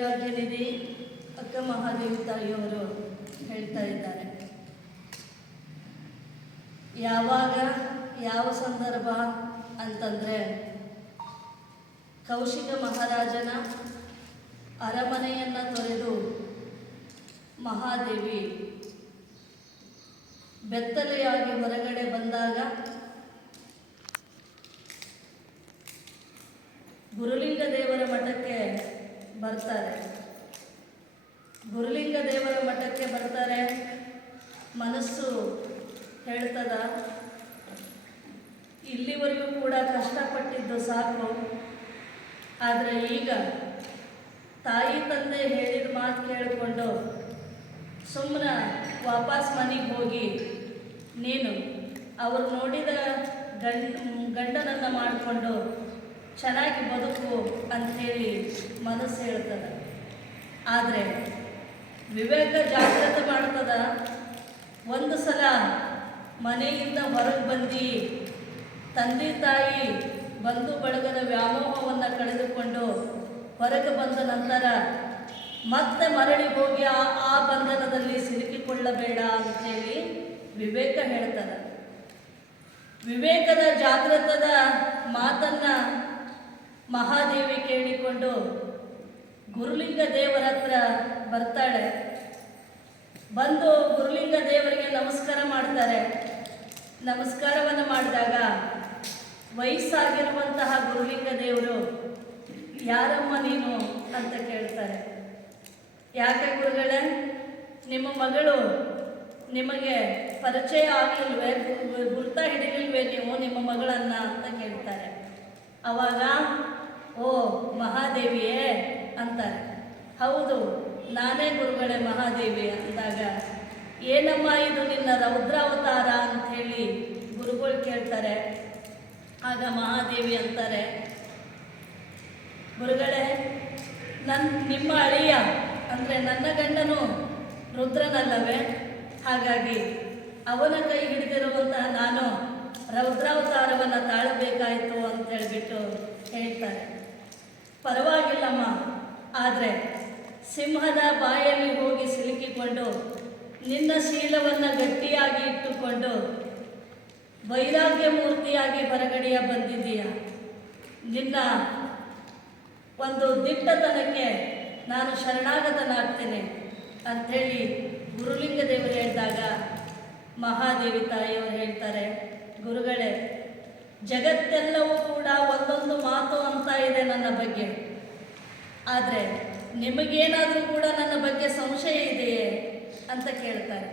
ವೈರಾಗ್ಯನಿಧಿ ಅಕ್ಕ ಮಹಾದೇವಿ ತಾಯಿಯವರು ಹೇಳ್ತಾ ಇದ್ದಾರೆ, ಯಾವಾಗ ಯಾವ ಸಂದರ್ಭ ಅಂತಂದರೆ ಕೌಶಿಕ ಮಹಾರಾಜನ ಅರಮನೆಯನ್ನು ತೊರೆದು ಮಹಾದೇವಿ ಬೆತ್ತಲೆಯಾಗಿ ಹೊರಗಡೆ ಬಂದಾಗ ಗುರುಲಿಂಗ ದೇವರ ಮಠಕ್ಕೆ ಬರ್ತಾರೆ. ಗುರುಲಿಂಗ ದೇವರ ಮಠಕ್ಕೆ ಬರ್ತಾರೆ. ಮನಸ್ಸು ಹೇಳ್ತದ, ಇಲ್ಲಿವರೆಗೂ ಕೂಡ ಕಷ್ಟಪಟ್ಟಿದ್ದು ಸಾಕು, ಆದರೆ ಈಗ ತಾಯಿ ತಂದೆ ಹೇಳಿದ ಮಾತು ಕೇಳಿಕೊಂಡು ಸುಮ್ಮನೆ ವಾಪಸ್ ಮನೆಗೆ ಹೋಗಿ ನೀನು ಅವರು ನೋಡಿದ ಗಂಡನನ್ನು ಮಾಡಿಕೊಂಡು ಚೆನ್ನಾಗಿ ಬದುಕು ಅಂಥೇಳಿ ಮನಸ್ಸು ಹೇಳ್ತದೆ. ಆದರೆ ವಿವೇಕ ಜಾಗೃತ ಮಾಡ್ತದ. ಒಂದು ಸಲ ಮನೆಯಿಂದ ಹೊರಗೆ ಬಂದು ತಂದೆ ತಾಯಿ ಬಂಧು ಬಳಗದ ವ್ಯಾಮೋಹವನ್ನು ಕಳೆದುಕೊಂಡು ಹೊರಗೆ ಬಂದ ನಂತರ ಮತ್ತೆ ಮರಳಿ ಹೋಗಿ ಆ ಬಂಧನದಲ್ಲಿ ಸಿಲುಕಿಕೊಳ್ಳಬೇಡ ಅಂಥೇಳಿ ವಿವೇಕ ಹೇಳ್ತದೆ. ವಿವೇಕದ ಜಾಗೃತದ ಮಾತನ್ನು ಮಹಾದೇವಿ ಕೇಳಿಕೊಂಡು ಗುರುಲಿಂಗ ದೇವರ ಹತ್ರ ಬರ್ತಾಳೆ. ಬಂದು ಗುರುಲಿಂಗ ದೇವರಿಗೆ ನಮಸ್ಕಾರ ಮಾಡ್ತಾರೆ. ನಮಸ್ಕಾರವನ್ನು ಮಾಡಿದಾಗ ವಯಸ್ಸಾಗಿರುವಂತಹ ಗುರುಲಿಂಗ ದೇವರು, ಯಾರಮ್ಮ ನೀನು ಅಂತ ಕೇಳ್ತಾರೆ. ಯಾಕೆ ಗುರುಗಳೇ, ನಿಮ್ಮ ಮಗಳು ನಿಮಗೆ ಪರಿಚಯ ಆಗಲಿಲ್ವೇ, ಗುರ್ತ ಹಿಡಿಲಿಲ್ವೇ ನೀವು ನಿಮ್ಮ ಮಗಳನ್ನು ಅಂತ ಕೇಳ್ತಾರೆ. ಆವಾಗ ಓ ಮಹಾದೇವಿಯೇ ಅಂತಾರೆ. ಹೌದು, ನಾನೇ ಗುರುಗಳೇ ಮಹಾದೇವಿ ಅಂದಾಗ, ಏನಮ್ಮ ಇದು ನಿನ್ನ ರೌದ್ರಾವತಾರ ಅಂಥೇಳಿ ಗುರುಗಳು ಕೇಳ್ತಾರೆ. ಆಗ ಮಹಾದೇವಿ ಅಂತಾರೆ, ಗುರುಗಳೇ, ನಿಮ್ಮ ಅಳಿಯ ಅಂದರೆ ನನ್ನ ಗಂಡನು ರುದ್ರನಲ್ಲವೇ, ಹಾಗಾಗಿ ಅವನ ಕೈ ಹಿಡಿದಿರುವಂತಹ ನಾನು ರೌದ್ರಾವತಾರವನ್ನು ತಾಳಬೇಕಾಯಿತು ಅಂತ ಹೇಳಿಬಿಟ್ಟು ಹೇಳ್ತಾರೆ. ಪರವಾಗಿಲ್ಲಮ್ಮ, ಆದರೆ ಸಿಂಹದ ಬಾಯಲ್ಲಿ ಹೋಗಿ ಸಿಲುಕಿಕೊಂಡು ನಿನ್ನ ಶೀಲವನ್ನು ಗಟ್ಟಿಯಾಗಿ ಇಟ್ಟುಕೊಂಡು ವೈರಾಗ್ಯ ಮೂರ್ತಿಯಾಗಿ ಹೊರಗಡೆಯ ಬಂದಿದ್ದೀಯ. ನಿನ್ನ ಒಂದು ದಿಟ್ಟತನಕ್ಕೆ ನಾನು ಶರಣಾಗತನಾಗ್ತೇನೆ ಅಂಥೇಳಿ ಗುರುಲಿಂಗ ದೇವರು ಹೇಳಿದಾಗ ಮಹಾದೇವಿ ತಾಯಿಯವರು ಹೇಳ್ತಾರೆ, ಗುರುಗಳೇ, ಜಗತ್ತೆಲ್ಲವೂ ಕೂಡ ಒಂದೊಂದು ಮಾತು ಅಂತ ಇದೆ ನನ್ನ ಬಗ್ಗೆ, ಆದರೆ ನಿಮಗೇನಾದರೂ ಕೂಡ ನನ್ನ ಬಗ್ಗೆ ಸಂಶಯ ಇದೆಯೇ ಅಂತ ಕೇಳ್ತಾರೆ.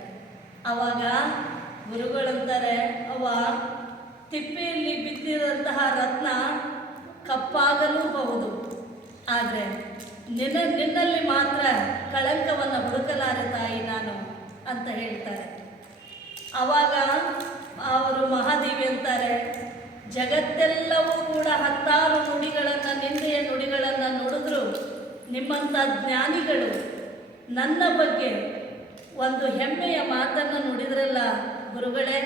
ಆವಾಗ ಗುರುಗಳಂತಾರೆ, ಅವ್ವ, ತಿಪ್ಪೆಯಲ್ಲಿ ಬಿದ್ದಿರೋಂತಹ ರತ್ನ ಕಪ್ಪಾಗಲೂಬಹುದು, ಆದರೆ ನಿನ್ನಲ್ಲಿ ಮಾತ್ರ ಕಳಂಕವನ್ನು ಹುಡುಕಲಾರೆ ತಾಯಿ ನಾನು ಅಂತ ಹೇಳ್ತಾರೆ. ಆವಾಗ ಅವರು ಮಹಾದೇವಿ ಅಂತಾರೆ, ಜಗತ್ತೆಲ್ಲವೂ ಕೂಡ 10 ನುಡಿಗಳನ್ನು, ನಿಂದೆಯ ನುಡಿಗಳನ್ನು ನುಡಿದ್ರು ನಿಮ್ಮಂಥ ಜ್ಞಾನಿಗಳು ನನ್ನ ಬಗ್ಗೆ ಒಂದು ಹೆಮ್ಮೆಯ ಮಾತನ್ನು ನುಡಿದ್ರಲ್ಲ ಗುರುಗಳೇ,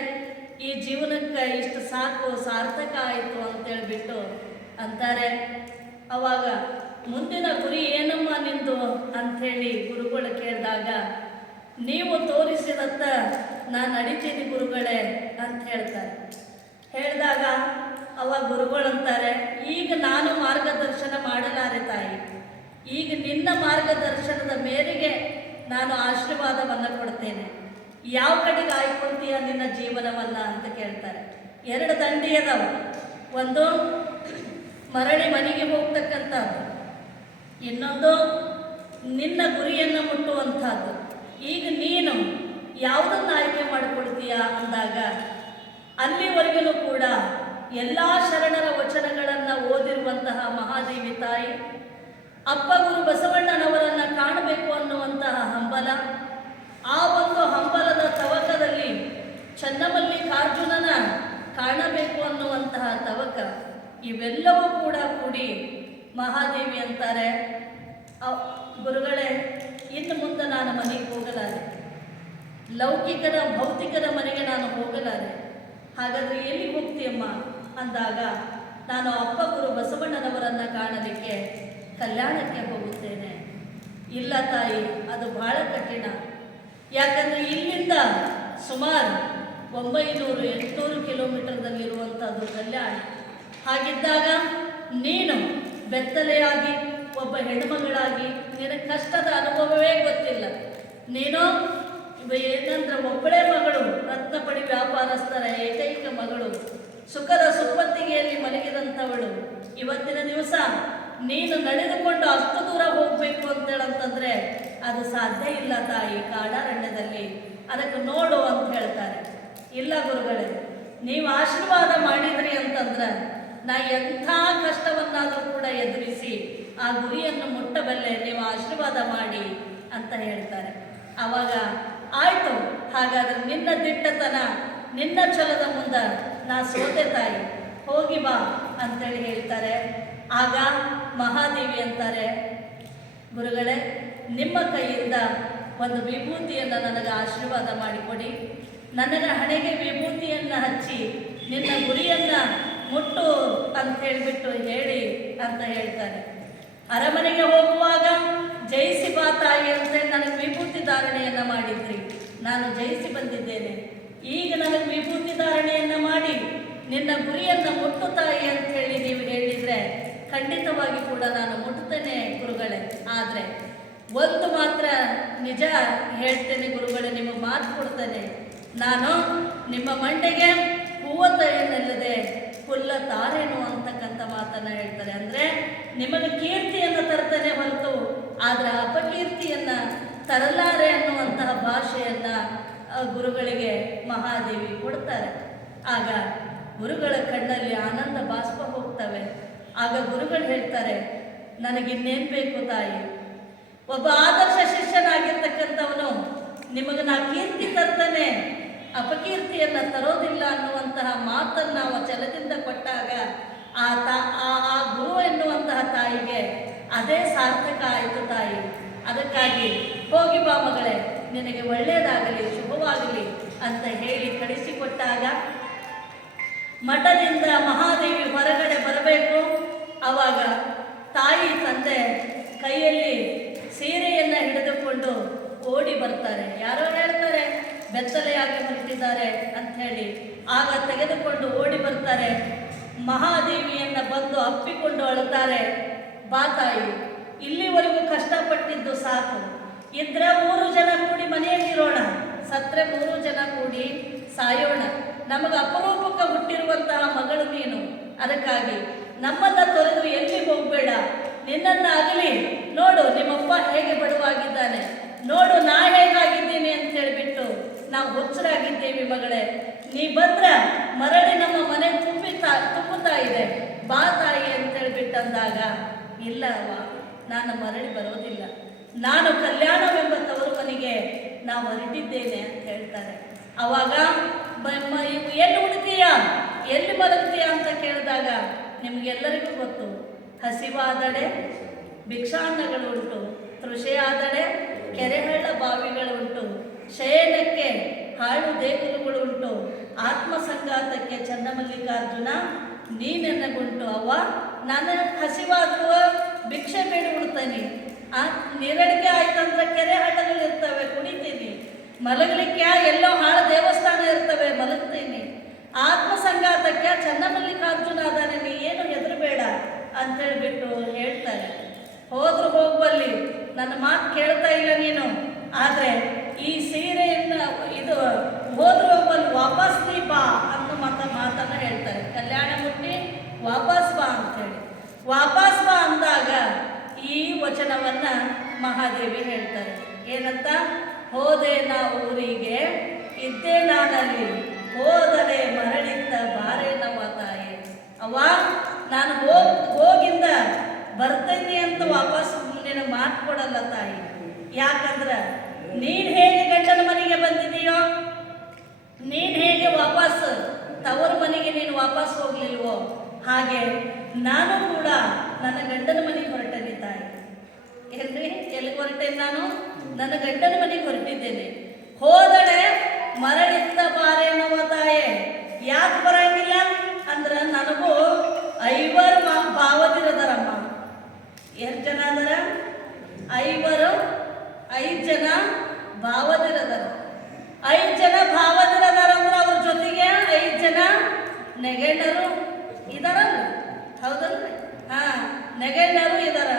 ಈ ಜೀವನಕ್ಕೆ ಇಷ್ಟು ಸಾಕು, ಸಾರ್ಥಕ ಆಯಿತು ಅಂತೇಳ್ಬಿಟ್ಟು ಅಂತಾರೆ. ಆವಾಗ ಮುಂದಿನ ಗುರಿ ಏನಮ್ಮ ನಿಂದು ಅಂಥೇಳಿ ಗುರುಗಳು ಕೇಳಿದಾಗ, ನೀವು ತೋರಿಸಿದತ್ತ ನಾನು ನಡಿತೀನಿ ಗುರುಗಳೇ ಅಂತ ಹೇಳ್ತಾರೆ. ಹೇಳಿದಾಗ ಅವಾಗ ಗುರುಗಳಂತಾರೆ, ಈಗ ನಾನು ಮಾರ್ಗದರ್ಶನ ಮಾಡಲಾರೆ ತಾಯಿ, ಈಗ ನಿನ್ನ ಮಾರ್ಗದರ್ಶನದ ಮೇರೆಗೆ ನಾನು ಆಶೀರ್ವಾದವನ್ನು ಕೊಡ್ತೇನೆ, ಯಾವ ಕಡೆಗೆ ಆಯ್ಕೊಳ್ತೀಯ ನಿನ್ನ ಜೀವನವನ್ನು ಅಂತ ಕೇಳ್ತಾರೆ. 2 ದಂಡಿ ಅದಾವ, ಒಂದು ಮರಳಿ ಮನೆಗೆ ಹೋಗ್ತಕ್ಕಂಥದ್ದು, ಇನ್ನೊಂದು ನಿನ್ನ ಗುರಿಯನ್ನು ಮುಟ್ಟುವಂಥದ್ದು. ಈಗ ನೀನು ಯಾವುದನ್ನು ಆಯ್ಕೆ ಮಾಡಿಕೊಡ್ತೀಯ ಅಂದಾಗ ಅಲ್ಲಿವರೆಗೂ ಕೂಡ ಎಲ್ಲ ಶರಣರ ವಚನಗಳನ್ನು ಓದಿರುವಂತಹ ಮಹಾದೇವಿ ತಾಯಿ ಅಪ್ಪ ಗುರು ಬಸವಣ್ಣನವರನ್ನು ಕಾಣಬೇಕು ಅನ್ನುವಂತಹ ಹಂಬಲ, ಆ ಒಂದು ಹಂಬಲದ ತವಕದಲ್ಲಿ ಚನ್ನಮಲ್ಲಿಕಾರ್ಜುನನ ಕಾಣಬೇಕು ಅನ್ನುವಂತಹ ತವಕ, ಇವೆಲ್ಲವೂ ಕೂಡ ಕೂಡಿ ಮಹಾದೇವಿ ಅಂತಾರೆ, ಗುರುಗಳೇ, ಇನ್ನು ಮುಂದೆ ನಾನು ಮನೆಗೆ ಹೋಗಲಾರೆ, ಲೌಕಿಕರ ಭೌತಿಕದ ಮನೆಗೆ ನಾನು ಹೋಗಲಾರೆ, ಹಾಗಾದರೆ ಎಲ್ಲಿಗೆ ಹೋಗ್ತೀಯಮ್ಮ ಅಂದಾಗ ನಾನು ಅಪ್ಪ ಗುರು ಬಸವಣ್ಣನವರನ್ನು ಕಾಣಲಿಕ್ಕೆ ಕಲ್ಯಾಣಕ್ಕೆ ಹೋಗುತ್ತೇನೆ ಇಲ್ಲ ತಾಯಿ, ಅದು ಬಹಳ ಕಠಿಣ. ಯಾಕಂದರೆ ಇಲ್ಲಿಂದ ಸುಮಾರು 900-800 ಕಿಲೋಮೀಟರ್ದಲ್ಲಿರುವಂಥದ್ದು ಕಲ್ಯಾಣ. ಹಾಗಿದ್ದಾಗ ನೀನು ಬೆತ್ತಲೆಯಾಗಿ ಒಬ್ಬ ಹೆಣ್ಣುಮಗಳಾಗಿ ನಿನಗೆ ಕಷ್ಟದ ಅನುಭವವೇ ಗೊತ್ತಿಲ್ಲ. ನೀನು ಏನಂದ್ರೆ ಒಬ್ಬಳೇ ಮಗಳು, ರತ್ನಪಡಿ ವ್ಯಾಪಾರಸ್ಥರ ಏಕೈಕ ಮಗಳು, ಸುಖದ ಸುಪ್ಪತ್ತಿಗೆಯಲ್ಲಿ ಮಲಗಿದಂಥವಳು. ಇವತ್ತಿನ ದಿವಸ ನೀನು ನಡೆದುಕೊಂಡು ಅಷ್ಟು ದೂರ ಹೋಗಬೇಕು ಅಂತೇಳಂತಂದರೆ ಅದು ಸಾಧ್ಯ ಇಲ್ಲ ತಾಯಿ, ಕಾಡಾರಣ್ಯದಲ್ಲಿ. ಅದಕ್ಕೆ ನೋಡು ಅಂತ ಹೇಳ್ತಾರೆ. ಇಲ್ಲ ಗುರುಗಳೇ, ನೀವು ಆಶೀರ್ವಾದ ಮಾಡಿದ್ರಿ ಅಂತಂದ್ರೆ ನಾ ಎಂಥ ಕಷ್ಟವನ್ನಾದರೂ ಕೂಡ ಎದುರಿಸಿ ಆ ಗುರಿಯನ್ನು ಮುಟ್ಟಬಲ್ಲೆ, ನೀವು ಆಶೀರ್ವಾದ ಮಾಡಿ ಅಂತ ಹೇಳ್ತಾರೆ. ಆವಾಗ ಆಯಿತು, ಹಾಗಾದ್ರೆ ನಿನ್ನ ದಿಟ್ಟತನ, ನಿನ್ನ ಛಲದ ಮುಂದೆ ನಾ ಸೋತೆ ತಾಯಿ, ಹೋಗಿ ಬಾ ಅಂತೇಳಿ ಹೇಳ್ತಾರೆ. ಆಗ ಮಹಾದೇವಿ ಅಂತಾರೆ, ಗುರುಗಳೇ ನಿಮ್ಮ ಕೈಯಿಂದ ಒಂದು ವಿಭೂತಿಯನ್ನು ನನಗೆ ಆಶೀರ್ವಾದ ಮಾಡಿಕೊಡಿ, ನನಗೆ ಹಣೆಗೆ ವಿಭೂತಿಯನ್ನು ಹಚ್ಚಿ ನಿನ್ನ ಗುರಿಯನ್ನು ಮುಟ್ಟು ಅಂತ ಹೇಳಿಬಿಟ್ಟು ಹೇಳಿ ಅಂತ ಹೇಳ್ತಾರೆ. ಅರಮನೆಗೆ ಹೋಗುವಾಗ ಜಯಿಸಿ ಬಾ ತಾಯಿ ಅಂತೇಳಿ ನನಗೆ ವಿಭೂತಿ ಧಾರಣೆಯನ್ನು ಮಾಡಿದ್ರಿ, ನಾನು ಜಯಿಸಿ ಬಂದಿದ್ದೇನೆ. ಈಗ ನನಗೆ ವಿಭೂತಿ ಧಾರಣೆಯನ್ನು ಮಾಡಿ ನಿನ್ನ ಗುರಿಯನ್ನು ಮುಟ್ಟು ತಾಯಿ ಅಂತ ಹೇಳಿ ನೀವು ಹೇಳಿದರೆ ಖಂಡಿತವಾಗಿ ಕೂಡ ನಾನು ಮುಟ್ಟುತ್ತೇನೆ ಗುರುಗಳೇ. ಆದರೆ ಒಂದು ಮಾತ್ರ ನಿಜ ಹೇಳ್ತೇನೆ ಗುರುಗಳೇ, ನಿಮಗೆ ಮಾತು ಕೊಡ್ತೇನೆ. ನಾನು ನಿಮ್ಮ ಮಂಡೆಗೆ ಹೂವತ್ತಯ್ಯನಲ್ಲದೆ ಹುಲ್ಲ ತಾರೇನು ಅಂತಕ್ಕಂಥ ಮಾತನ್ನು ಹೇಳ್ತಾರೆ. ಅಂದರೆ ನಿಮಗೆ ಕೀರ್ತಿಯನ್ನು ತರ್ತೇನೆ ಹೊರತು ಆದರೆ ಅಪಕೀರ್ತಿಯನ್ನು ತರಲಾರೆ ಅನ್ನುವಂತಹ ಭಾಷೆಯನ್ನು ಗುರುಗಳಿಗೆ ಮಹಾದೇವಿ ಕೊಡ್ತಾರೆ. ಆಗ ಗುರುಗಳ ಕಣ್ಣಲ್ಲಿ ಆನಂದ ಬಾಷ್ಪ ಹೋಗ್ತವೆ. ಆಗ ಗುರುಗಳು ಹೇಳ್ತಾರೆ, ನನಗಿನ್ನೇನು ಬೇಕು ತಾಯಿ, ಒಬ್ಬ ಆದರ್ಶ ಶಿಷ್ಯನಾಗಿರ್ತಕ್ಕಂಥವನು ನಿಮಗೆ ನಾ ಕೀರ್ತಿ ತರ್ತಾನೆ, ಅಪಕೀರ್ತಿಯನ್ನು ತರೋದಿಲ್ಲ ಅನ್ನುವಂತಹ ಮಾತನ್ನು ನಾವು ಛಲದಿಂದ ಕೊಟ್ಟಾಗ ಆ ಗುರು ಎನ್ನುವಂತಹ ತಾಯಿಗೆ ಅದೇ ಸಾರ್ಥಕ ಆಯಿತು ತಾಯಿ. ಅದಕ್ಕಾಗಿ ಹೋಗಿ ಬಾ ಮಗಳೇ, ನಿನಗೆ ಒಳ್ಳೆಯದಾಗಲಿ, ಶುಭವಾಗಲಿ ಅಂತ ಹೇಳಿ ಕಳಿಸಿಕೊಟ್ಟಾಗ ಮಠದಿಂದ ಮಹಾದೇವಿ ಹೊರಗಡೆ ಬರಬೇಕು. ಆವಾಗ ತಾಯಿ ತಂದೆ ಕೈಯಲ್ಲಿ ಸೀರೆಯನ್ನು ಹಿಡಿದುಕೊಂಡು ಓಡಿ ಬರ್ತಾರೆ. ಯಾರೋ ಹೇಳ್ತಾರೆ ಬೆತ್ತಲೆಯಾಗಿ ಹೊರಟಿದ್ದಾರೆ ಅಂಥೇಳಿ. ಆಗ ತೆಗೆದುಕೊಂಡು ಓಡಿ ಬರ್ತಾರೆ. ಮಹಾದೇವಿಯನ್ನು ಬಂದು ಅಪ್ಪಿಕೊಂಡು ಅಳುತ್ತಾರೆ. ಬಾ ತಾಯಿ, ಇಲ್ಲಿವರೆಗೂ ಕಷ್ಟಪಟ್ಟಿದ್ದು ಸಾಕು, ಇದ್ರೆ 3 ಜನ ಕೂಡಿ ಮನೆಯಲ್ಲಿರೋಣ, ಸತ್ರೆ 3 ಜನ ಕೂಡಿ ಸಾಯೋಣ. ನಮಗೆ ಅಪರೂಪಕ್ಕೆ ಹುಟ್ಟಿರುವಂತಹ ಮಗಳು ನೀನು, ಅದಕ್ಕಾಗಿ ನಮ್ಮನ್ನು ತೊರೆದು ಎಲ್ಲಿ ಹೋಗಬೇಡ, ನಿನ್ನನ್ನು ಆಗಲಿ ನೋಡು, ನಿಮ್ಮಪ್ಪ ಹೇಗೆ ಬಡವಾಗಿದ್ದಾನೆ, ನೋಡು ನಾ ಹೇಗಾಗಿದ್ದೀನಿ ಅಂತ ಹೇಳಿಬಿಟ್ಟು ನಾವು ಹುಚ್ಚರಾಗಿದ್ದೇವೆ ಮಗಳೇ. ನೀ ಬಂದ್ರೆ ಮರಳಿ ನಮ್ಮ ಮನೆ ತುಂಬುತ್ತಾ ಇದೆ, ಬಾ ತಾಯಿ ಅಂತ ಹೇಳಿಬಿಟ್ಟಂದಾಗ ಇಲ್ಲವ, ನಾನು ಮರಳಿ ಬರೋದಿಲ್ಲ, ನಾನು ಕಲ್ಯಾಣವೆಂಬ ತವರು ಮನೆಗೆ ನಾವು ಹೊರಟಿದ್ದೇನೆ ಅಂತ ಹೇಳ್ತಾರೆ. ಆವಾಗ ಎಲ್ಲಿ ಉಳಿತೀಯ, ಎಲ್ಲಿ ಮಲಗ್ತೀಯ ಅಂತ ಕೇಳಿದಾಗ ನಿಮಗೆಲ್ಲರಿಗೂ ಗೊತ್ತು, ಹಸಿವಾದಡೆ ಭಿಕ್ಷಾನ್ನಗಳುಂಟು, ತೃಷೆಯಾದಡೆ ಕೆರೆಹಳ್ಳ ಬಾವಿಗಳುಂಟು, ಶಯನಕ್ಕೆ ಹಾಳು ದೇಗುಲುಗಳುಂಟು, ಆತ್ಮಸಂಗಾತಕ್ಕೆ ಚನ್ನಮಲ್ಲಿಕಾರ್ಜುನ ನೀನೆನ್ನಗುಂಟು. ಅವ್ವ ನಾನು ಹಸಿವಾಗುವ ಭಿಕ್ಷೆ ಬೇಡ ಉಡ್ತೇನೆ, ನೀರಡಿಕೆ ಆಯ್ತಂದ್ರೆ ಕೆರೆ ಹಳ್ಳಗಳು ಇರ್ತವೆ ಕುಡಿತೀನಿ, ಮಲಗಲಿಕ್ಕೆ ಎಲ್ಲೋ ಹಾಳು ದೇವಸ್ಥಾನ ಇರ್ತವೆ ಮಲಗ್ತೀನಿ, ಆತ್ಮಸಂಗಾತಕ್ಕೆ ಚನ್ನಮಲ್ಲಿಕಾರ್ಜುನ ಅದಾನೆ, ನೀ ಏನು ಹೆದರಬೇಡ ಅಂತೇಳ್ಬಿಟ್ಟು ಹೇಳ್ತಾರೆ. ಹೋದ್ರು ಹೋಗುವಲ್ಲಿ ನನ್ನ ಮಾತು ಕೇಳ್ತಾ ಇಲ್ಲ ನೀನು, ಆದರೆ ಈ ಸೀರೆಯನ್ನು ಇದು ಹೋದ್ರು ಹೋಗುವಲ್ಲಿ ವಾಪಸ್ ನೀ ಬಾ ಅನ್ನೋ ಮಾತನ್ನು ಹೇಳ್ತಾರೆ. ಕಲ್ಯಾಣ ಮುಟ್ಟಿ ವಾಪಸ್ ಬಾ ಅಂತೇಳಿ, ವಾಪಸ್ ಬಾ ಅಂದಾಗ ಈ ವಚನವನ್ನು ಮಹಾದೇವಿ ಹೇಳ್ತಾರೆ. ಏನಂತ, ಹೋದೆ ನಾ ಊರಿಗೆ ಇದ್ದೆ ನಾನಲ್ಲಿ, ಹೋದರೆ ಮರಳಿದ್ದ ಬಾರೇನವ ತಾಯಿ. ಅವ್ವ ನಾನು ಹೋಗಿಂದ ಬರ್ತೇನೆ ಅಂತ ವಾಪಸ್ ನಿನಗೆ ಮಾತು ಕೊಡಲ್ಲ ತಾಯಿ. ಯಾಕಂದ್ರೆ ನೀನು ಹೇಗೆ ಗಂಡನ ಮನೆಗೆ ಬಂದಿದೆಯೋ, ನೀನು ಹೇಗೆ ವಾಪಸ್ ತವರು ಮನೆಗೆ ನೀನು ವಾಪಸ್ ಹೋಗ್ಲಿಲ್ವೋ, ಹಾಗೆ ನಾನು ಕೂಡ ನನ್ನ ಗಂಡನ ಮನೆಗೆ ಹೊರಟೇನೆ ತಾಯಿ. ಏನ್ರಿ, ಎಲ್ಲಿಗೆ ಹೊರಟೇನೆ ನಾನು? ನನ್ನ ಗಂಡನ ಮನೆಗೆ ಹೊರಟಿದ್ದೇನೆ. ಹೋದಡೆ ಮರಳಿದ್ದ ಬಾರೇನವ ತಾಯೇ. ಯಾಕೆ ಬರಂಗಿಲ್ಲ ಅಂದ್ರೆ ನನಗೂ 5 ಭಾವದಿರದಾರಮ್ಮ. ಎಷ್ಟು ಜನ ಅದರ? 5 ಜನ ಭಾವದಿರದಾರ. 5 ಜನ ಭಾವದಿರದಾರ ಅಂದ್ರೆ ಅವ್ರ ಜೊತೆಗೆ 5 ಜನ ನೆಗೆಂಡರು ಇದಾರಲ್ಲ, ಹೌದಲ್ರಿ? ನೆಗೆಂಡರು ಇದಾರ.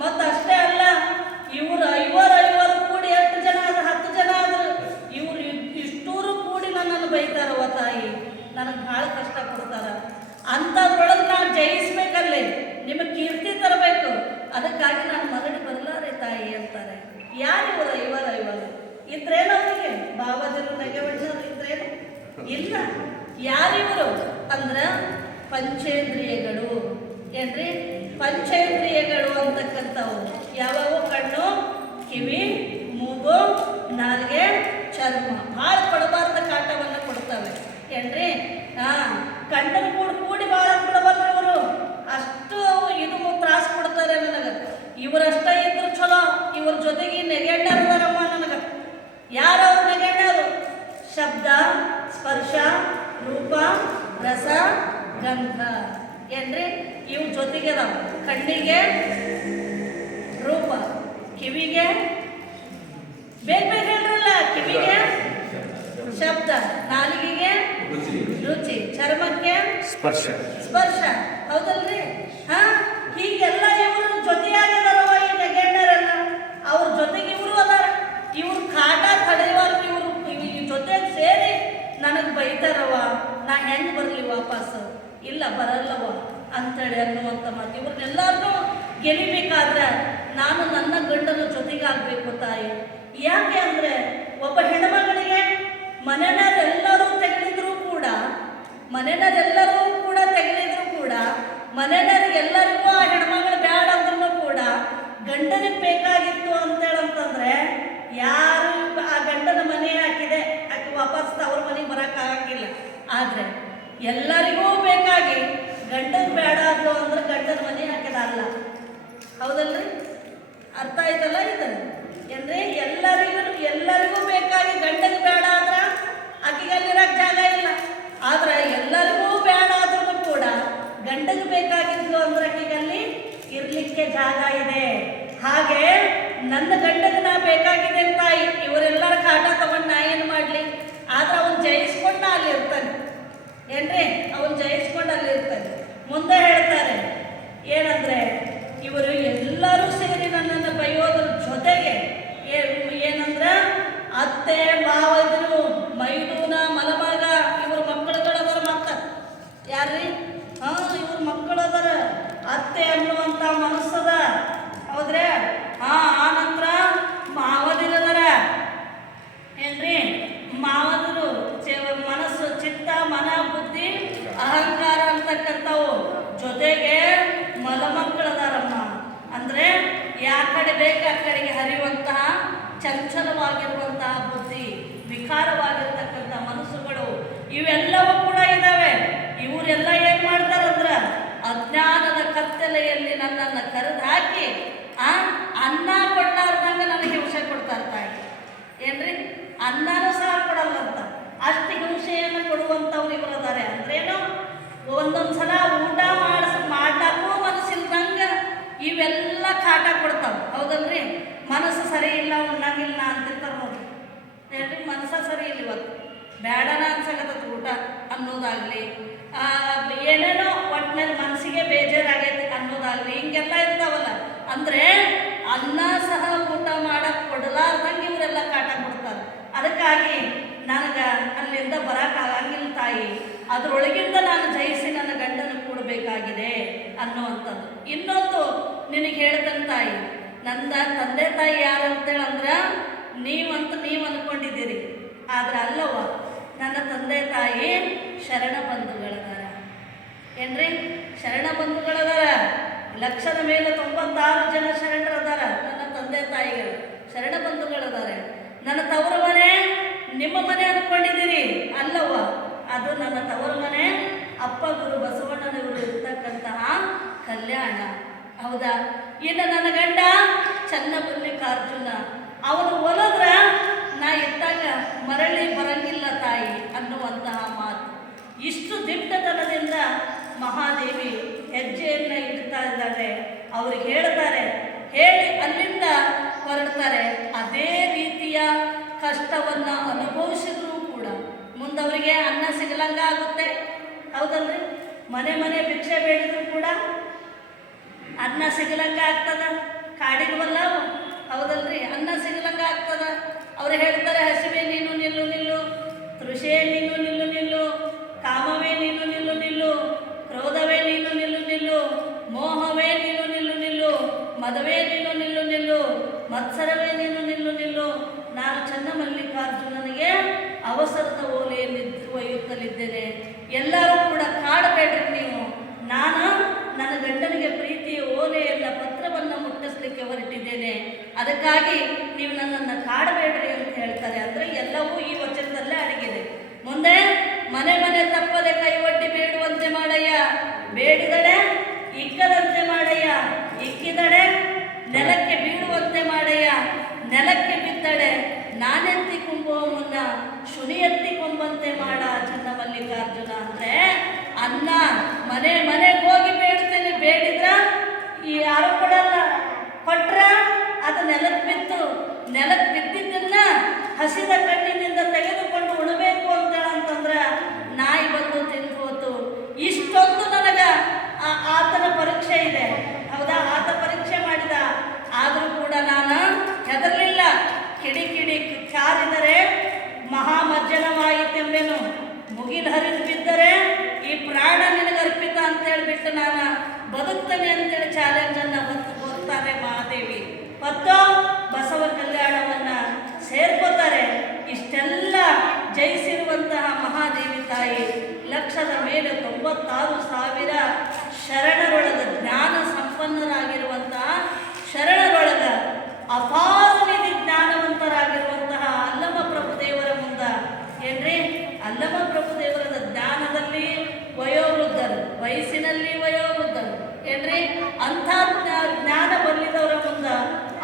ಮತ್ತು ಅಷ್ಟೇ ಅಲ್ಲ, ಇವರು 50 ಕೂಡಿ 8 ಜನ ಆದ್ರೆ 10 ಜನ ಆದ್ರು ಇವ್ರು ಇಷ್ಟೂರು ಕೂಡಿ ನನ್ನನ್ನು ಬೈತಾರವ ತಾಯಿ, ನನಗೆ ಭಾಳ ಕಷ್ಟ ಕೊಡ್ತಾರ. ಅಂಥದ್ರೊಳಗೆ ನಾನು ಜಯಿಸ್ಬೇಕಲ್ಲಿ, ನಿಮಗೆ ಕೀರ್ತಿ ತರಬೇಕು, ಅದಕ್ಕಾಗಿ ನಾನು ಮರಳಿ ಬರಲಾರೆ ತಾಯಿ ಅಂತಾರೆ. ಯಾರು ಇವರು 50 ಇದ್ರೇನು ಅವರಿಗೆ ಭಾವದಿರು ನೆಗೆವಣ್ಣರು ಇದ್ರೇನು? ಇಲ್ಲ. ಯಾರಿವರು ಅಂದ್ರೆ ಪಂಚೇಂದ್ರಿಯಗಳು. ಏನ್ರಿ? ಪಂಚೇಂದ್ರಿಯಗಳು ಅಂತಕ್ಕಂಥವು ಯಾವ್ಯಾವು? ಕಣ್ಣು, ಕಿವಿ, ಮೂಗು, ನಾಲಿಗೆ, ಚರ್ಮ. ಭಾಳ ಕೊಡಬಾರ್ದ ಕಾಟವನ್ನು ಕೊಡ್ತವೆ. ಏನ್ರಿ? ಕಣ್ಣನ್ನು ಕೂಡಿ ಭಾಳ ಕೊಡಬಲ್ಲ ಇವರು, ಅಷ್ಟು ಇದು ತ್ರಾಸ ಕೊಡ್ತಾರೆ ನನಗೆ. ಇವರಷ್ಟ ಇದ್ರು ಚಲೋ, ಇವ್ರ ಜೊತೆಗೆ ನೆಗೆಂಡರಮ್ಮ ನನಗೆ. ಯಾರವ್ರು ನೆಗೆಂಡರು? ಶಬ್ದ, ಸ್ಪರ್ಶ, ರೂಪ, ರಸ, ಗಂಧ. ಏನ್ರಿ? ಇವ್ರ ಜೊತೆಗೆ ಅದಾವ. ಕಣ್ಣಿಗೆ ರೂಪ, ಕಿವಿಗೆ ಬೇಗ ಹೇಳ್ರಲ್ಲ, ಕಿವಿಗೆ ಶಬ್ದ, ನಾಲಿಗೆಗೆ ರುಚಿ, ಚರ್ಮಕ್ಕೆ ಸ್ಪರ್ಶ. ಹೌದಲ್ರಿ? ಹೀಗೆಲ್ಲ ಇವರು ಜೊತೆಯಾಗಿದಾರವ ಈ ನೆಗೆಂಡರಲ್ಲ. ಅವ್ರ ಜೊತೆಗೆ ಇವರು ಅದಾರ. ಇವ್ರ ಕಾಟ ತಡೆಯುವಾಗ ಇವರು ಜೊತೆಗೆ ಸೇರಿ ನನಗೆ ಬೈತಾರವ, ನಾ ಹೆಂಗೆ ಬರಲಿ ವಾಪಸ್? ಇಲ್ಲ, ಬರಲ್ಲವ ಅಂತೇಳಿ ಅನ್ನುವಂಥ ಮಾತು. ಇವ್ರನ್ನೆಲ್ಲರನ್ನೂ ಗೆಲ್ಲಿಬೇಕಾದ್ರೆ ನಾನು ನನ್ನ ಗಂಡನ ಜೊತೆಗಾಗಬೇಕು ತಾಯಿ. ಯಾಕೆ ಅಂದರೆ ಒಬ್ಬ ಹೆಣ್ಮಗಳಿಗೆ ಮನೆಯವರೆಲ್ಲರೂ ತೆಗೆದಿದ್ರು ಕೂಡ ಮನೆಯವರಿಗೆಲ್ಲರಿಗೂ ಆ ಹೆಣ್ಮಗಳು ಬ್ಯಾಡ ಅಂದ್ರೂ ಕೂಡ ಗಂಡನಿಗೆ ಬೇಕಾಗಿತ್ತು ಅಂತೇಳಂತಂದ್ರೆ ಯಾರು ಆ ಗಂಡನ ಮನೆ ಹಾಕಿದೆ ಆಕೆ ವಾಪಸ್ ಅವ್ರ ಮನೆಗೆ ಬರೋಕ್ಕಾಗಂಗಿಲ್ಲ. ಆದರೆ ಎಲ್ಲರಿಗೂ ಬೇಕಾಗಿ ಗಂಡನಿಗೆ ಬೇಡ ಅಂದ್ರು ಅಂದ್ರೆ ಗಂಡನ ಮನೆ ಹಾಕಿದ ಅಲ್ಲ. ಹೌದಲ್ರಿ? ಅರ್ಥ ಆಯ್ತಲ್ಲ ಇದು? ಅಂದರೆ ಎಲ್ಲರಿಗೂ ಬೇಕಾಗಿ ಗಂಡನಿಗೆ ಬೇಡ ಆದ್ರೆ ಆಕೆಗೆ ಅಲ್ಲಿರೋಕ್ಕೆ ಜಾಗ ಇಲ್ಲ. ಆದ್ರೆ ಎಲ್ಲರಿಗೂ ಬೇಡ ಆದ್ರೂ ಕೂಡ ಗಂಡನಿಗೆ ಬೇಕಾಗಿದ್ದು ಅಂದ್ರೆ ಆಕೆಗಲ್ಲಿ ಇರಲಿಕ್ಕೆ ಜಾಗ ಇದೆ. ಹಾಗೆ ನನ್ನ ಗಂಡನಿಗೆ ನಾ ಬೇಕಾಗಿದೆ ತಾಯಿ. ಇವರೆಲ್ಲರ ಕಾಟ ತಗೊಂಡು ನಾ ಏನು ಮಾಡಲಿ? ಆದ್ರೆ ಅವನು ಜಯಿಸ್ಕೊಂಡು ಅಲ್ಲಿ ಇರ್ತಾನೆ. ಏನ್ರಿ? ಅವನು ಜಯಿಸ್ಕೊಂಡು ಅಲ್ಲಿ ಇರ್ತಾನೆ. ಮುಂದೆ ಹೇಳ್ತಾರೆ ಏನಂದ್ರೆ, ಇವರು ಎಲ್ಲರೂ ಸೇರಿ ನನ್ನನ್ನು ಬೈಯೋದ್ರ ಜೊತೆಗೆ ಏನಂದ್ರೆ ಅತ್ತೆ, ಮಾವದಿರು, ಮೈದೂನ, ಮಲಮಗ, ಇವ್ರ ಮಕ್ಕಳುಗಳದರ ಮಾತಾಡ್ತಾರೆ. ಯಾರ್ರಿ? ಇವ್ರ ಮಕ್ಕಳು ಅದರ. ಅತ್ತೆ ಅನ್ನುವಂಥ ಮನಸ್ಸದ. ಹೌದ್ರೆ? ಆ ನಂತರ ಮಾವದಿರದರ. ಏನ್ರಿ? ಮಾವದರು ಮನಸ್ಸು, ಚಿತ್ತ, ಮನ, ಬುದ್ಧಿ, ಅಹಂಕಾರ ಅಂತಕ್ಕಂಥವು. ಜೊತೆಗೆ ಮಲಮಕ್ಕಳದಾರಮ್ಮ. ಅಂದರೆ ಯಾ ಕಡೆ ಬೇಕು ಆ ಕಡೆಗೆ ಹರಿಯುವಂತಹ ಚಂಚಲವಾಗಿರುವಂತಹ ಬುದ್ಧಿ, ವಿಕಾರವಾಗಿರ್ತಕ್ಕಂಥ ಮನಸ್ಸುಗಳು ಇವೆಲ್ಲವೂ ಕೂಡ ಇದ್ದಾವೆ. ಇವರೆಲ್ಲ ಏನು ಮಾಡ್ತಾರಂದ್ರೆ ಅಜ್ಞಾನದ ಕತ್ತಲೆಯಲ್ಲಿ ನನ್ನನ್ನು ಕರೆದು ಹಾಕಿ ಅನ್ನ ಕೊಟ್ಟಾರ್ದಂಗೆ ನನಗೆ ಹಿಂಸೆ ಕೊಡ್ತಾರೆ ತಾಯಿ. ಏನ್ರಿ? ಅನ್ನನೂ ಸಹ ಕೊಡಲ್ಲಂತ ಅಷ್ಟು ಹಿಂಸೆಯನ್ನು ಕೊಡುವಂಥವ್ರು ಇವರದಾರೆ. ಅಂದ್ರೇನು? ಒಂದೊಂದು ಸಲ ಊಟ ಮಾಡ್ಲಾಕೂ ಮನಸ್ಸಿಲ್ದಂಗೆ ಇವೆಲ್ಲ ಕಾಟ ಕೊಡ್ತಾವೆ. ಹೌದಲ್ರಿ? ಮನಸ್ಸು ಸರಿ ಇಲ್ಲ, ಉಣ್ಣಂಗಿಲ್ಲ ಅಂತಿರ್ತಾರೆ ನೋಡ್ರಿ. ಏನ್ರಿ? ಮನಸ್ಸು ಸರಿ ಇಲ್ಲ, ಇವತ್ತು ಬೇಡನ ಅನ್ಸಕತ್ತ ಊಟ ಅನ್ನೋದಾಗಲಿ, ಏನೇನೋ ಒಟ್ಟಿನಲ್ಲಿ ಮನಸ್ಸಿಗೆ ಬೇಜಾರಾಗೈತಿ ಅನ್ನೋದಾಗಲಿ, ಹಿಂಗೆಲ್ಲ ಇರ್ತಾವಲ್ಲ. ಅಂದರೆ ಅನ್ನ ಸಹ ಊಟ ಮಾಡಕ್ಕೆ ಕೊಡಲಾರ್ದಂಗೆ ಇವರೆಲ್ಲ ಕಾಟ ಕೊಡ್ತಾರೆ. ಅದಕ್ಕಾಗಿ ನನಗೆ ಅಲ್ಲಿಂದ ಬರೋಕ್ಕಾಗಂಗಿಲ್ಲ ತಾಯಿ, ಅದರೊಳಗಿಂದ ನಾನು ಜಯಿಸಿ ನನ್ನ ಗಂಡನ ಕೂಡಬೇಕಾಗಿದೆ ಅನ್ನುವಂಥದ್ದು. ಇನ್ನೊಂದು ನಿನಗೆ ಹೇಳ್ತಾನೆ ತಾಯಿ, ನನ್ನ ತಂದೆ ತಾಯಿ ಯಾರು ಅಂತೇಳಂದ್ರೆ ನೀವು ಅಂದ್ಕೊಂಡಿದ್ದೀರಿ. ಆದರೆ ಅಲ್ಲವ, ನನ್ನ ತಂದೆ ತಾಯಿ ಶರಣ ಬಂಧುಗಳದಾರ. ಏನ್ರಿ? ಶರಣ ಬಂಧುಗಳದಾರ. ಲಕ್ಷದ ಮೇಲೆ 96 ಜನ ಶರಣರದಾರ ನನ್ನ ತಂದೆ ತಾಯಿಗಳು, ಶರಣ ಬಂಧುಗಳದಾರೆ. ನನ್ನ ತವರು ಮನೆ ನಿಮ್ಮ ಮನೆ ಅಂದ್ಕೊಂಡಿದ್ದೀರಿ. ಅಲ್ಲವ, ಅದು ನನ್ನ ತವರು ಮನೆ ಅಪ್ಪ ಗುರು ಬಸವಣ್ಣನವರು ಇರ್ತಕ್ಕಂತಹ ಕಲ್ಯಾಣ. ಹೌದಾ? ಇನ್ನು ನನ್ನ ಗಂಡ ಚನ್ನಮಲ್ಲಿಕಾರ್ಜುನ, ಅವನು ಒಲದ್ರ ನಾ ಇದ್ದಾಗ ಮರಳಿ ಬರಂಗಿಲ್ಲ ತಾಯಿ ಅನ್ನುವಂತಹ ಮಾತು. ಇಷ್ಟು ದಿಟ್ಟತನದಿಂದ ಮಹಾದೇವಿ ಹೆಜ್ಜೆಯನ್ನು ಇಡ್ತಾ ಇದ್ದಾರೆ. ಅವ್ರಿಗೆ ಹೇಳ್ತಾರೆ, ಹೇಳಿ ಅಲ್ಲಿಂದ ಹೊರಡ್ತಾರೆ. ಅದೇ ಕಷ್ಟವನ್ನು ಅನುಭವಿಸಿದ್ರೂ ಕೂಡ ಮುಂದವರಿಗೆ ಅನ್ನ ಸಿಗಲಂಗಾಗುತ್ತೆ. ಹೌದಲ್ರಿ? ಮನೆ ಮನೆ ಭಿಕ್ಷೆ ಬೇಡಿದ್ರು ಕೂಡ ಅನ್ನ ಸಿಗಲಂಗ ಆಗ್ತದ. ಕಾಡಿಲ್ವಲ್ಲ ಅವು, ಹೌದಲ್ರಿ? ಅನ್ನ ಸಿಗಲಂಗ ಆಗ್ತದ. ಅವ್ರು ಹೇಳ್ತಾರೆ, ಹಸಿವೆ ನೀನು ನಿಲ್ಲು ನಿಲ್ಲು, ತೃಷೆ ನೀನು ನಿಲ್ಲು ನಿಲ್ಲು, ಕಾಮವೇ ನೀನು ನಿಲ್ಲು ನಿಲ್ಲು, ಕ್ರೋಧವೇ ನೀನು ನಿಲ್ಲು ನಿಲ್ಲು, ಮೋಹವೇ ನೀನು ನಿಲ್ಲು ನಿಲ್ಲು, ಮದವೇ ನೀನು ನಿಲ್ಲು ನಿಲ್ಲು, ಮತ್ಸರವೇ ನೀನು ನಿಲ್ಲು ನಿಲ್ಲು. ನಾನು ಚನ್ನಮಲ್ಲಿಕಾರ್ಜುನನಿಗೆ ಅವಸರದ ಓಲೆಯಲ್ಲಿ ಒಯ್ಯುತ್ತಲಿದ್ದೇನೆ. ಎಲ್ಲರೂ ಕೂಡ ಕಾಡಬೇಡ್ರಿ ನೀವು. ನಾನು ನನ್ನ ಗಂಡನಿಗೆ ಪ್ರೀತಿಯ ಓಲೆಯಲ್ಲ ಪತ್ರವನ್ನು ಮುಟ್ಟಿಸ್ಲಿಕ್ಕೆ ಹೊರಟಿದ್ದೇನೆ. ಅದಕ್ಕಾಗಿ ನೀವು ನನ್ನನ್ನು ಕಾಡಬೇಡ್ರಿ ಅಂತ ಹೇಳ್ತಾರೆ. ಅಂದರೆ ಎಲ್ಲವೂ ಈ ವಚನದಲ್ಲೇ ಅಡಗಿದೆ. ಮುಂದೆ ಮನೆ ಮನೆ ತಪ್ಪದೆ ಕೈ ಒಡ್ಡಿ ಬೇಡುವಂತೆ ಮಾಡಯ್ಯ, ಬೇಡಿದಡೆ ಇಕ್ಕದಂತೆ ಮಾಡಯ್ಯ, ಇಕ್ಕಿದಡೆ ನೆಲಕ್ಕೆ ಬೀಳುವಂತೆ ಮಾಡಯ್ಯ, ನೆಲಕ್ಕೆ ಬಿದ್ದಡೆ ನಾನೆತ್ತಿ ಕುಂಬುವ ಮುನ್ನ ಶುನಿ ಎತ್ತಿ ಕೊಂಬಂತೆ ಮಾಡ ಚನ್ನಮಲ್ಲಿಕಾರ್ಜುನ. ಅಂದರೆ ಅನ್ನ ಮನೆ ಮನೆಗೆ ಹೋಗಿ ಬೇಡ್ತೇನೆ, ಬೇಡಿದ್ರ ಈ ಯಾರು ಕೊಡಲ್ಲ, ಕೊಟ್ರ ಅದು ನೆಲಕ್ಕೆ ಬಿತ್ತು, ನೆಲಕ್ಕೆ ಬಿದ್ದಿದ್ದನ್ನ ಹಸಿದ ಕಣ್ಣಿನಿಂದ ತೆಗೆದುಕೊಂಡು ಉಣಬೇಕು ಅಂತಂದ್ರೆ ನಾಯಿ ಬಂದು ತಿಂದು ಹೋತು. ಇಷ್ಟೊಂದು ನನಗೆ ಆತನ ಪರೀಕ್ಷೆ ಇದೆ. ಹೌದಾ? ಆತ ಪರೀಕ್ಷೆ ಮಾಡಿದ. ಆದರೂ ಕೂಡ ನಾನು ಹೆದರಲಿಲ್ಲ. ಕಿಡಿ ಕಿಡಿ ಚಾರಿದರೆ ಮಹಾಮಜ್ಜನವಾಯಿತೆಂಬೆನು, ಮುಗಿಲು ಹರಿದು ಬಿದ್ದರೆ ಈ ಪ್ರಾಣ ನಿನಗೆ ಅರ್ಪಿತ ಅಂತೇಳ್ಬಿಟ್ಟು ನಾನು ಬದುಕ್ತೇನೆ ಅಂತೇಳಿ ಚಾಲೆಂಜನ್ನು ಹೊತ್ತಾರೆ ಮಹಾದೇವಿ. ಮತ್ತು ಬಸವ ಕಲ್ಯಾಣವನ್ನು ಸೇರ್ಕೋತಾರೆ. ಇಷ್ಟೆಲ್ಲ ಜಯಿಸಿರುವಂತಹ ಮಹಾದೇವಿ ತಾಯಿ ಲಕ್ಷದ ಮೇಲೆ 96,000 ಶರಣರೊಳಗ, ಜ್ಞಾನ ಸಂಪನ್ನರಾಗಿರುವಂತಹ ಶರಣರೊಳಗ ಅಪಾರ ನಿಧಿ ಜ್ಞಾನವಂತರಾಗಿರುವಂತಹ ಅಲ್ಲಮ ಪ್ರಭುದೇವರ ಮುಂದ ಏನ್ರಿ, ಅಲ್ಲಮ ಪ್ರಭುದೇವರದ ಜ್ಞಾನದಲ್ಲಿ ವಯೋವೃದ್ಧರು, ವಯಸ್ಸಿನಲ್ಲಿ ವಯೋವೃದ್ಧರು ಏನ್ರಿ, ಅಂಥ ಜ್ಞಾನ ಬಲ್ಲಿದವರ ಮುಂದ,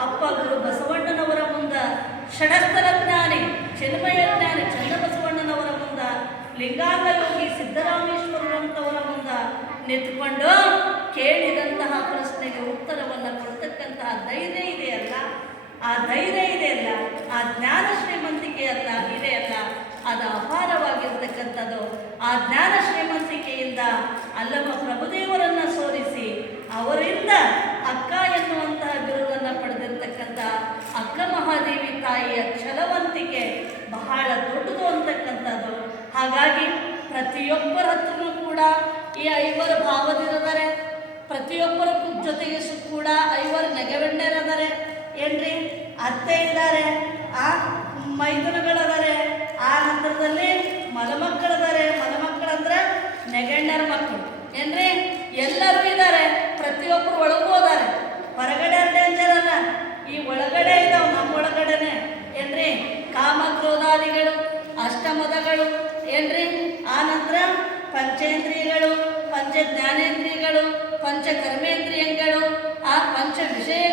ಅಪ್ಪ ಗುರು ಬಸವಣ್ಣನವರ ಮುಂದ, ಷಡಸ್ಥಲ ಜ್ಞಾನಿ ಚಿನ್ಮಯ ಜ್ಞಾನಿ ಚನ್ನಬಸವಣ್ಣನವರ ಮುಂದ, ಲಿಂಗಾಂಗ ಯೋಗಿ ಸಿದ್ದರಾಮೇಶ್ವರರಂಥವರ ಮುಂದ ನಿಂತುಕೊಂಡು ಕೇಳಿದಂತಹ ಪ್ರಶ್ನೆಗೆ ಉತ್ತರವನ್ನು ಕೊಡ್ತಕ್ಕಂತಹ ಧೈರ್ಯ ಇದೆಯಲ್ಲ, ಆ ಧೈರ್ಯ ಇದೆಯಲ್ಲ, ಆ ಜ್ಞಾನ ಶ್ರೀಮಂತಿಕೆಯಲ್ಲ ಇದೆಯಲ್ಲ, ಅದು ಅಪಾರವಾಗಿರ್ತಕ್ಕಂಥದ್ದು. ಆ ಜ್ಞಾನ ಶ್ರೀಮಂತಿಕೆಯಿಂದ ಅಲ್ಲಮ ಪ್ರಭುದೇವರನ್ನು ಸೋಲಿಸಿ ಅವರಿಂದ ಅಕ್ಕ ಎನ್ನುವಂತಹ ಬಿರುದನ್ನು ಪಡೆದಿರ್ತಕ್ಕಂಥ ಅಕ್ಕ ಮಹಾದೇವಿ ತಾಯಿಯ ಛಲವಂತಿಕೆ ಬಹಳ ದೊಡ್ಡದು ಅಂತಕ್ಕಂಥದ್ದು. ಹಾಗಾಗಿ ಪ್ರತಿಯೊಬ್ಬರ ಹತ್ರನೂ ಕೂಡ ಈ 5 ಭಾವದಿರದರೆ, ಪ್ರತಿಯೊಬ್ಬರ ಜೊತೆಗೆ ಕೂಡ 5 ನೆಗೆವೆಣ್ಣೆರದರೆ ಏನ್ರಿ, ಅತ್ತೆ ಇದ್ದಾರೆ, ಆ ಮೈದುನಗಳದರೆ, ಆ ನಂತರದಲ್ಲಿ ಮಲಮಕ್ಕಳದಾರೆ. ಮಲಮಕ್ಕಳಂದ್ರೆ ನೆಗಣ್ಣರ ಮಕ್ಕಳು ಏನ್ರಿ, ಎಲ್ಲರೂ ಇದ್ದಾರೆ. ಪ್ರತಿಯೊಬ್ಬರು ಒಳಗೂ ಹೋದಾರೆ. ಹೊರಗಡೆ ಡೇಂಜರ್ ಅಲ್ಲ, ಈ ಒಳಗಡೆ ಇದಾವೆ, ನಮ್ಮ ಒಳಗಡೆನೆ ಏನ್ರಿ. ಕಾಮಕ್ರೋಧಾದಿಗಳು, ಅಷ್ಟಮದಗಳು ಏನ್ರಿ, ಆ ನಂತರ ಪಂಚೇಂದ್ರಿಯಗಳು, ಪಂಚ ಜ್ಞಾನೇಂದ್ರಿಯಗಳು, ಪಂಚ ಕರ್ಮೇಂದ್ರಿಯಗಳು, ಆ ಪಂಚ ವಿಷಯ